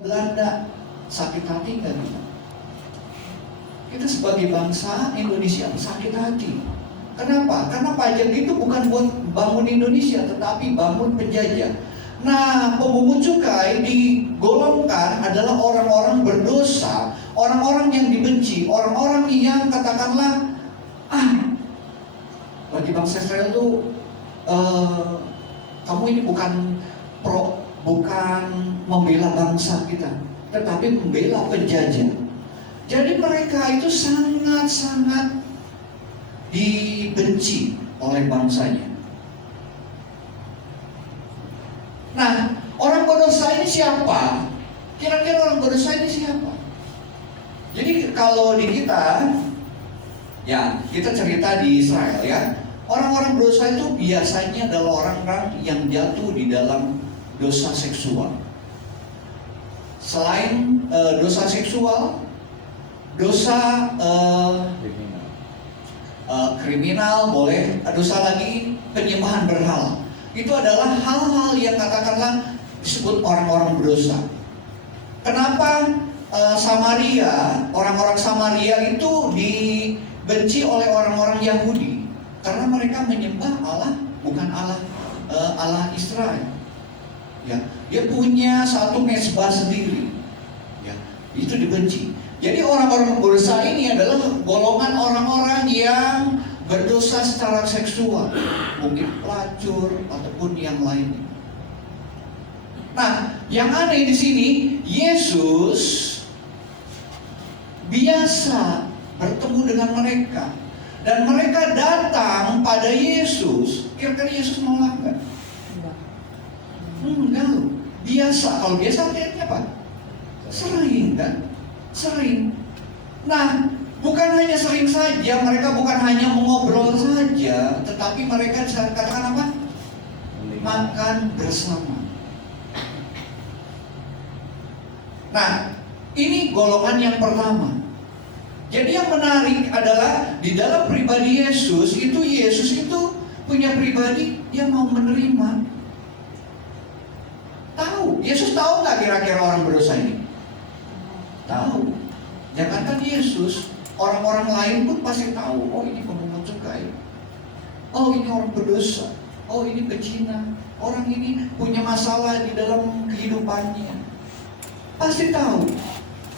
Belanda sakit hati nggak kita? Kita sebagai bangsa Indonesia sakit hati. Kenapa? Karena pajak itu bukan buat bangun Indonesia, tetapi bangun penjajah. Nah, pemungut cukai digolongkan adalah orang-orang berdosa, orang-orang yang dibenci, orang-orang yang katakanlah, bagi bangsa Israel itu, kamu ini bukan membela bangsa kita, tetapi membela penjajah. Jadi mereka itu sangat-sangat dibenci oleh bangsanya. Nah, orang berdosa ini siapa? Kira-kira orang berdosa ini siapa? Jadi kalau di kita, ya kita cerita di Israel ya, orang-orang berdosa itu biasanya adalah orang-orang yang jatuh di dalam dosa seksual. Selain dosa seksual, dosa kriminal boleh, dosa lagi penyembahan berhala. Itu adalah hal-hal yang katakanlah disebut orang-orang berdosa. Kenapa Samaria, orang-orang Samaria itu dibenci oleh orang-orang Yahudi? Karena mereka menyembah Allah bukan Allah Israel. Ya, dia punya satu mesbah sendiri. Ya, itu dibenci. Jadi orang-orang berdosa ini adalah golongan orang-orang yang berdosa secara seksual, mungkin pelacur ataupun yang lainnya. Nah, yang aneh di sini, Yesus biasa bertemu dengan mereka, dan mereka datang pada Yesus. Kira-kira Yesus menolak nggak? Enggak. Biasa. Kalau biasa artinya apa? Sering kan? Sering. Nah, bukan hanya sering saja, mereka bukan hanya mengobrol saja, tetapi mereka katakan apa? Makan bersama. Nah, ini golongan yang pertama. Jadi yang menarik adalah di dalam pribadi Yesus itu punya pribadi yang mau menerima. Tahu, Yesus tahu nggak kira-kira orang berdosa ini? Tahu. Jangankan Yesus, orang-orang lain pun pasti tahu. Oh, ini pemungut cukai. Oh, ini orang berdosa. Oh, ini pezina. Orang ini punya masalah di dalam kehidupannya. Pasti tahu.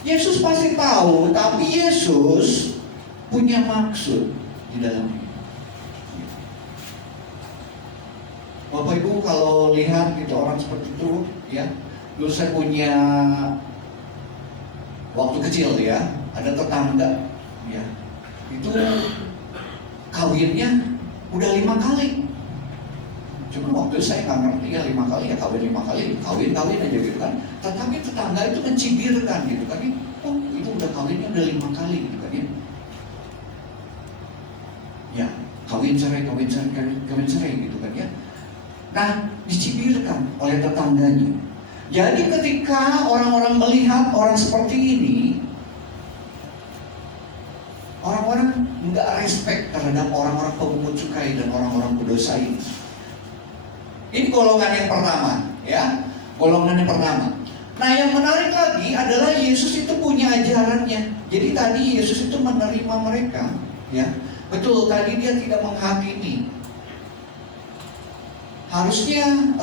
Yesus pasti tahu, tapi Yesus punya maksud di dalamnya. Bapak Ibu kalau lihat gitu orang seperti itu, ya, dulu saya punya waktu kecil ya, ada tetangga, ya, itu kawinnya udah 5 kali. Cuma waktu itu saya nggak ngerti ya 5 kali ya kawin 5 kali, kawin aja gitu kan. Tetapi tetangga itu mencibirkan gitu kan, oh itu udah kawinnya udah 5 kali gitu kan ya. Ya, kawin cerai gitu kan ya. Nah, dicibirkan oleh tetangganya. Jadi ketika orang-orang melihat orang seperti ini, orang-orang nggak respect terhadap orang-orang pemungut cukai dan orang-orang berdosa ini. Ini golongan yang pertama, ya, golongan yang pertama. Nah, yang menarik lagi adalah Yesus itu punya ajarannya. Jadi tadi Yesus itu menerima mereka, ya, betul. Tadi dia tidak menghakimi. Harusnya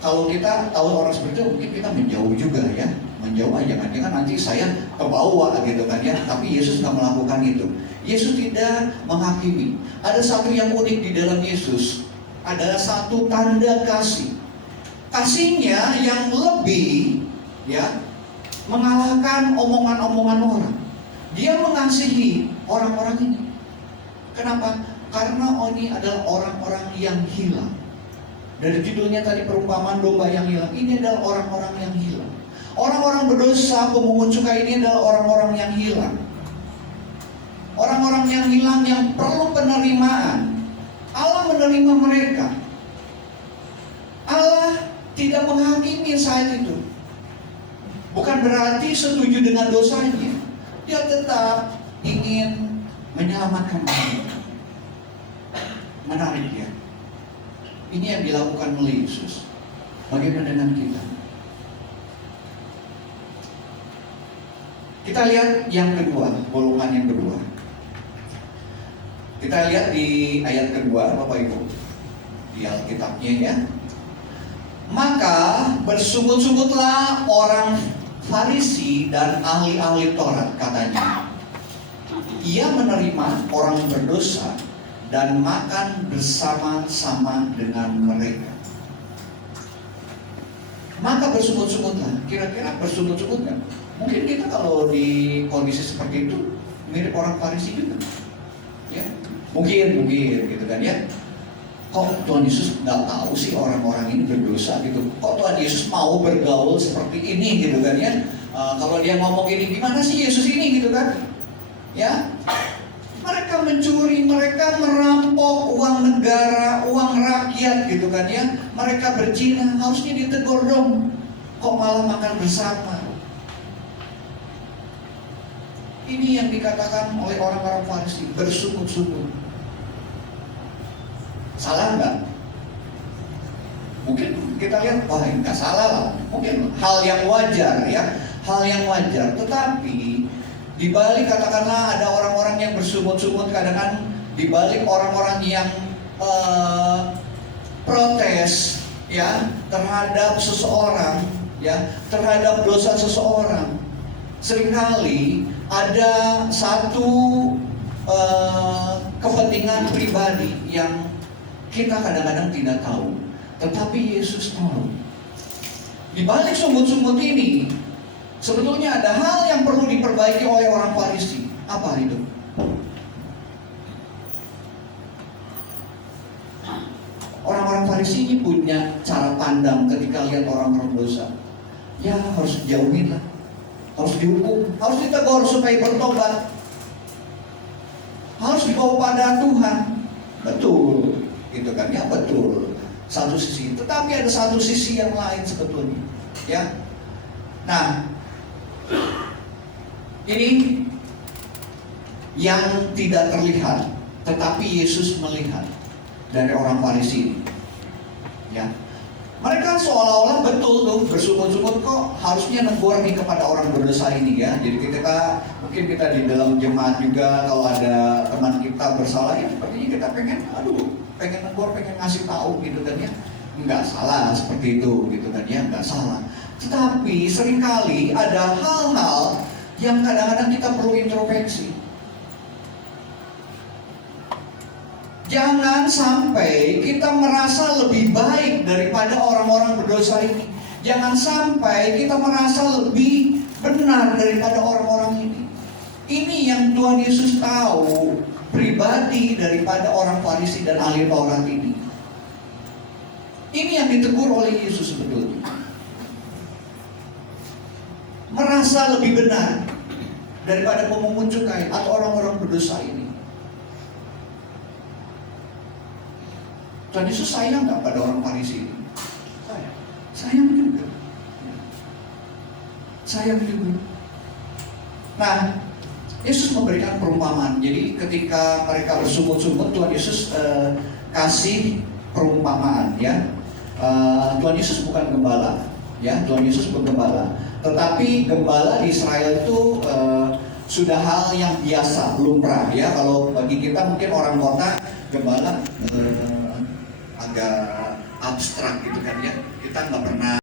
kalau kita tahu orang seperti itu mungkin kita menjauh juga ya, menjauh aja kan, jangan nanti saya kebawa gitu kan ya. Tapi Yesus nggak melakukan itu. Yesus tidak menghakimi. Ada satu yang unik di dalam Yesus, adalah satu tanda kasih. Kasihnya yang lebih ya mengalahkan omongan-omongan orang. Dia mengasihi orang-orang ini. Kenapa? Karena ini adalah orang-orang yang hilang. Dari judulnya tadi perumpamaan domba yang hilang, ini adalah orang-orang yang hilang. Orang-orang berdosa, pemungut cukai ini adalah orang-orang yang hilang. Orang-orang yang hilang yang perlu penerimaan. Allah menerima mereka. Allah tidak menghakimi saat itu. Bukan berarti setuju dengan dosanya. Dia tetap ingin menyelamatkan mereka. Menarik ya. Ini yang dilakukan oleh Yesus. Bagaimana dengan kita? Kita lihat yang kedua, golongan yang kedua. Kita lihat di ayat kedua, Bapak Ibu, di Alkitabnya ya. Maka bersungut-sungutlah orang Farisi dan ahli-ahli Taurat, katanya. Ia menerima orang berdosa dan makan bersama-sama dengan mereka. Maka bersungut-sungutlah. Kira-kira bersungut-sungut kan? Mungkin kita kalau di kondisi seperti itu mirip orang Farisi juga, ya. Mungkin gitu kan ya. Kok Tuhan Yesus nggak tahu sih orang-orang ini berdosa gitu? Kok Tuhan Yesus mau bergaul seperti ini gitu kan ya? Kalau dia ngomong ini, gimana sih Yesus ini gitu kan? Ya, mereka mencuri, mereka merampok uang negara, uang rakyat gitu kan ya. Mereka berzina, harusnya ditegur dong. Kok malah makan bersama? Ini yang dikatakan oleh orang-orang Farisi, bersungut-sungut. Salah nggak? Mungkin kita lihat, wah ini nggak salah lah. Mungkin hal yang wajar ya, hal yang wajar. Tetapi di balik katakanlah ada orang-orang yang bersungut-sungut, kadang-kadang di balik orang-orang yang protes ya terhadap seseorang, ya terhadap dosa seseorang. Seringkali ada satu kepentingan pribadi yang kita kadang-kadang tidak tahu, tetapi Yesus tahu. Di balik sungut-sungut ini, sebetulnya ada hal yang perlu diperbaiki oleh orang Farisi. Apa itu? Orang-orang Farisi ini punya cara pandang ketika lihat orang berdosa. Ya harus dijauhin lah, harus dihukum, harus ditegur supaya bertobat, harus dibawa pada Tuhan. Betul, gitu kan ya, betul. Satu sisi, tetapi ada satu sisi yang lain sebetulnya, ya. Nah, ini yang tidak terlihat, tetapi Yesus melihat dari orang Farisi ini, ya. Mereka seolah-olah betul tuh bersungut-sungut, kok harusnya negur nih kepada orang berdosa ini ya. Jadi mungkin kita di dalam jemaat juga kalau ada teman kita bersalah ya sepertinya kita pengen negur, pengen ngasih tahu gitu kan ya. Nggak salah seperti itu gitu kan ya, nggak salah. Tetapi seringkali ada hal-hal yang kadang-kadang kita perlu introspeksi. Jangan sampai kita merasa lebih baik daripada orang-orang berdosa ini. Jangan sampai kita merasa lebih benar daripada orang-orang ini. Ini yang Tuhan Yesus tahu pribadi daripada orang Farisi dan ahli Taurat ini. Ini yang ditegur oleh Yesus sebetulnya. Merasa lebih benar daripada pemungut cukai atau orang-orang berdosa ini. Tuhan Yesus sayang nggak pada orang Farisi ini? Sayang juga. Sayang juga. Nah, Yesus memberikan perumpamaan. Jadi ketika mereka bersungut-sungut, Tuhan Yesus kasih perumpamaan, ya. Tuhan Yesus bukan gembala, ya. Tuhan Yesus bukan gembala. Tetapi gembala di Israel itu sudah hal yang biasa, lumrah, ya. Kalau bagi kita mungkin orang kota, gembala agak abstrak gitu kan ya, kita nggak pernah